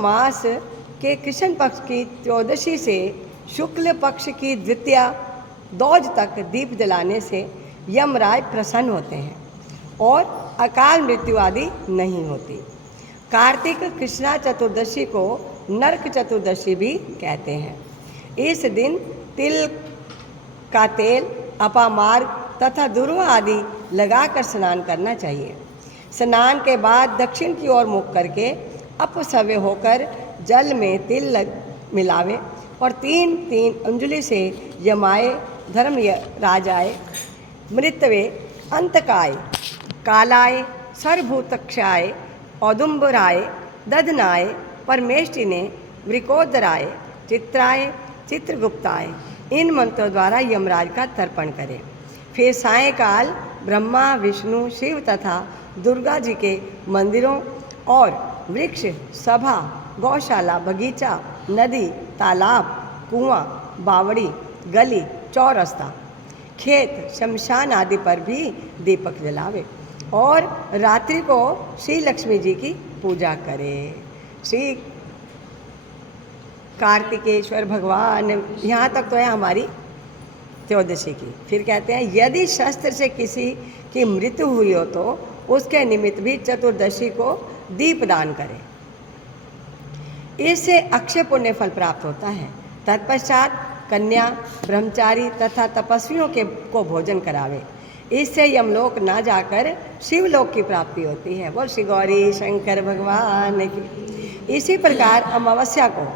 मास के कृष्ण पक्ष की 14वीं से शुक्ल पक्ष की द्वितीया दौज तक दीप जलाने से यमराज प्रसन्न होते हैं और अकाल मृत्यु आदि नहीं होती। कार्तिक कृष्णा चतुर्दशी को नरक चतुर्दशी भी कहते हैं। इस दिन तिल का तेल, अपामार्ग तथा दुर्वा आदि लगाकर स्नान करना चाहिए। स्नान के बाद दक्षिण की ओर मुख करके अपसव्य होकर जल में तिल मिलावे और 3-3 अंजलि से यमाए, धर्म राजाए, मृतवे, अंतकाय, कालाय, सर्वभूतक्षाय, औदुम्बराय, दधनाय, परमेष्टिने, वृकोदराय, चित्राय, चित्रगुप्ताय इन मंत्रों द्वारा यमराज का तर्पण करें। फिर सायंकाल ब्रह्मा, विष्णु, शिव तथा दुर्गा जी के मंदिरों और वृक्ष, सभा, गौशाला, बगीचा, नदी, तालाब, कुआं, बावड़ी, गली, चौरस्ता, खेत, शमशान आदि पर भी दीपक जलावे और रात्रि को श्री लक्ष्मी जी की पूजा करें। श्री कार्तिकेश्वर भगवान, यहाँ तक तो है हमारी 14वीं की। फिर कहते हैं यदि शस्त्र से किसी की मृत्यु हुई हो तो उसके निमित्त भी चतुर्दशी को दीपदान करें, इससे अक्षय पुण्य फल प्राप्त होता है। तत्पश्चात कन्या, ब्रह्मचारी तथा तपस्वियों को भोजन करावे, इससे यमलोक ना जाकर शिवलोक की प्राप्ति होती है। बोल श्री गौरी शंकर भगवान की। इसी प्रकार अमावस्या को,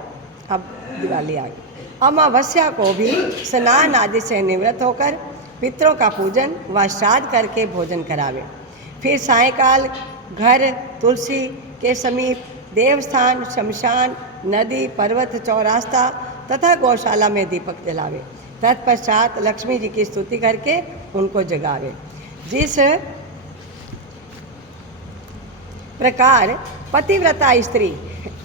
अब दिवाली आ गई, अमावस्या को भी स्नान आदि से निवृत्त होकर पितरों का पूजन व श्राद्ध करके भोजन करावे। फिर सायंकाल घर, तुलसी के समीप, देवस्थान, शमशान, नदी, पर्वत, चौरास्ता तथा गौशाला में दीपक जलावे। तत्पश्चात लक्ष्मी जी की स्तुति करके उनको जगावे। जिस प्रकार पतिव्रता स्त्री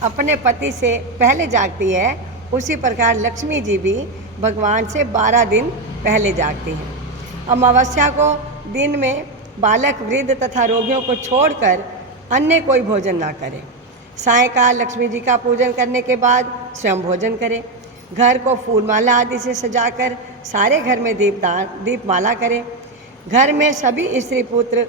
अपने पति से पहले जागती है, उसी प्रकार लक्ष्मी जी भी भगवान से 12 दिन पहले जागती हैं। अमावस्या को दिन में बालक, वृद्ध तथा रोगियों को छोड़कर अन्य कोई भोजन ना करें। सायंकाल लक्ष्मी जी का पूजन करने के बाद स्वयं भोजन करें। घर को फूलमाला आदि से सजाकर सारे घर में दीपमाला करें। घर में सभी स्त्री पुत्र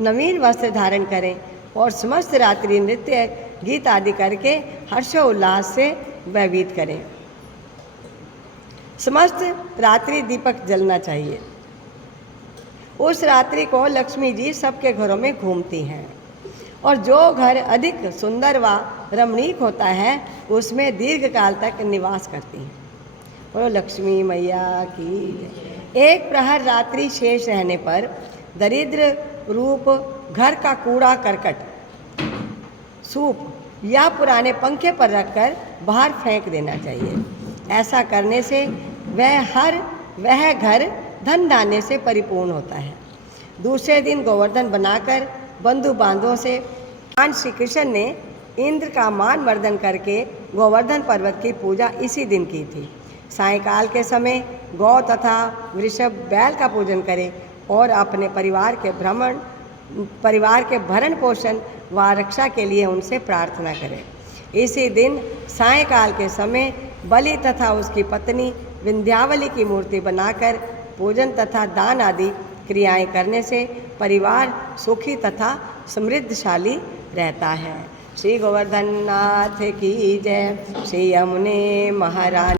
नवीन वस्त्र धारण करें और समस्त रात्रि नृत्य, गीत आदि करके हर्षोल्लास से व्यतीत करें। समस्त रात्रि दीपक जलना चाहिए। उस रात्रि को लक्ष्मी जी सबके घरों में घूमती हैं और जो घर अधिक सुंदर व रमणीक होता है उसमें दीर्घ काल तक निवास करती हैं। बोलो लक्ष्मी मैया की। एक प्रहर रात्रि शेष रहने पर दरिद्र रूप घर का कूड़ा करकट, सूप या पुराने पंखे पर रखकर बाहर फेंक देना चाहिए। ऐसा करने से वह घर धन धान्य से परिपूर्ण होता है। दूसरे दिन गोवर्धन बनाकर बंधु बांधवों से भगवान श्री कृष्ण ने इंद्र का मान वर्धन करके गोवर्धन पर्वत की पूजा इसी दिन की थी। सायंकाल के समय गौ तथा वृषभ, बैल का पूजन करें और अपने परिवार के भरण पोषण व रक्षा के लिए उनसे प्रार्थना करें। इसी दिन सायंकाल के समय बलि तथा उसकी पत्नी विंध्यावली की मूर्ति बनाकर पूजन तथा दान आदि क्रियाएं करने से परिवार सुखी तथा समृद्धशाली रहता है। श्री गोवर्धन नाथ की जय। श्री यमुने महारानी।